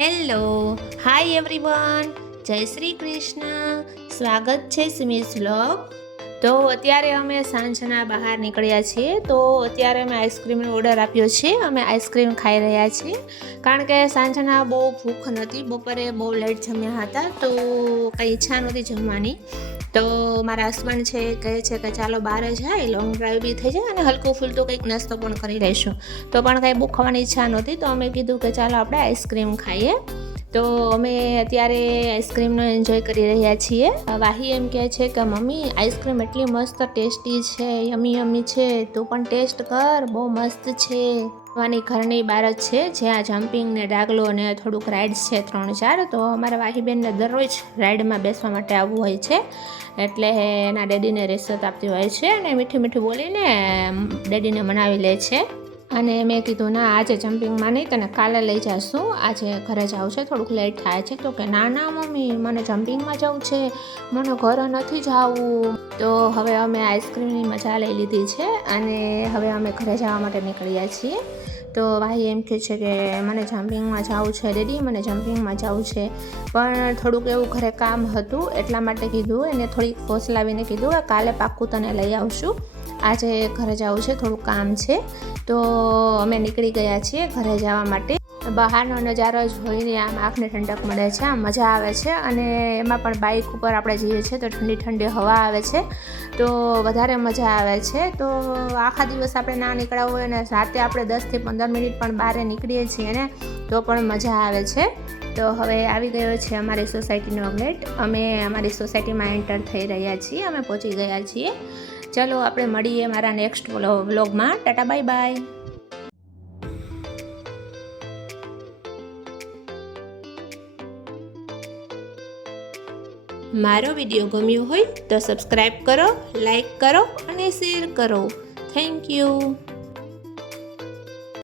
Hello hi everyone જય શ્રી કૃષ્ણ સ્વાગત છે સિમિસ બ્લોગ તો અત્યારે અમે સાંજના બહાર નીકળ્યા છીએ. તો અત્યારે અમે આઈસ્ક્રીમનો ઓર્ડર આપ્યો છે. અમે આઈસ્ક્રીમ ખાઈ રહ્યા છીએ. કારણ કે સાંજના બહુ ભૂખ નથી બપોરે બહુ લેટ જમ્યા હતા. તો કંઈ ઈચ્છા નહોતી જમવાની. તો મારા હસબન્ડ છે, કહે છે કે ચાલો બહાર જાય લોંગ ડ્રાઈવ બી થઈ જાય અને હલકું ફૂલતું કંઈક નાસ્તો પણ કરી લઈશું તો પણ કાંઈ બહુ ખાવાની ઈચ્છા નહોતી, તો અમે કીધું કે ચાલો આપણે આઈસ્ક્રીમ ખાઈએ. તો અમે અત્યારે આઈસ્ક્રીમનો એન્જોય કરી રહ્યા છીએ. વાહી એમ કહે છે કે, મમ્મી, આઈસ્ક્રીમ એટલી મસ્ત ટેસ્ટી છે, યમી યમી છે, તું પણ ટેસ્ટ કર, બહુ મસ્ત છે. વાની ઘરની બહાર જ છે, જ્યાં જમ્પિંગ ને ડાગલો અને થોડુંક રાઇડ્સ છે, ત્રણ ચાર. તો અમારા વાહીબેનને દરરોજ રાઇડમાં બેસવા માટે આવવું હોય છે. એટલે એના ડેડીને રિશ્વત આપતી હોય છે અને મીઠી મીઠી બોલીને ડેડીને મનાવી લે છે. અને મેં કીધું, ના, આજે જમ્પિંગમાં નહીં, તને કાલે લઈ જશું. આજે ઘરે જવું છે, થોડુંક લેટ થાય છે. તો કે, ના ના, મમ્મી, મને જમ્પિંગમાં જવું છે. મને ઘરે નથી જવું. તો હવે અમે આઈસ્ક્રીમની મજા લઈ લીધી છે અને હવે અમે ઘરે જવા માટે નીકળ્યા છીએ. તો ભાઈ એમ કહે છે કે મને જમ્પિંગમાં જવું છે ડેડી મને જમ્પિંગમાં જવું છે. પણ થોડુંક એવું ઘરે કામ હતું, એટલા માટે કીધું, એને થોડીક ફોસલાવીને કીધું કે કાલે પાક્કું તને લઈ આવશું. આજે ઘરે જવું છે થોડુંક કામ છે. તો અમે નીકળી ગયા છીએ ઘરે જવા માટે. બહારનો નજારો જોઈને આમ આંખને ઠંડક મળે છે, આમ મજા આવે છે અને એમાં પણ બાઇક ઉપર આપણે જઈએ છીએ તો ઠંડી ઠંડી હવા આવે છે, તો વધારે મજા આવે છે. તો આખા દિવસ આપણે ના નીકળ્યા હોય અને રાતે આપણે દસથી પંદર મિનિટ પણ બહાર નીકળીએ છીએ ને, તો પણ મજા આવે છે. તો હવે આવી ગયો છે અમારી સોસાયટીનો અપડેટ. અમે અમારી સોસાયટીમાં એન્ટર થઈ રહ્યા છીએ, અમે પહોંચી ગયા છીએ. ચલો આપણે મળીએ મારા નેક્સ્ટ વ્લોગમાં ટાટા બાય બાય મારો વીડિયો ગમ્યો હોય તો સબસ્ક્રાઈબ કરો લાઈક કરો અને શેર કરો. Thank you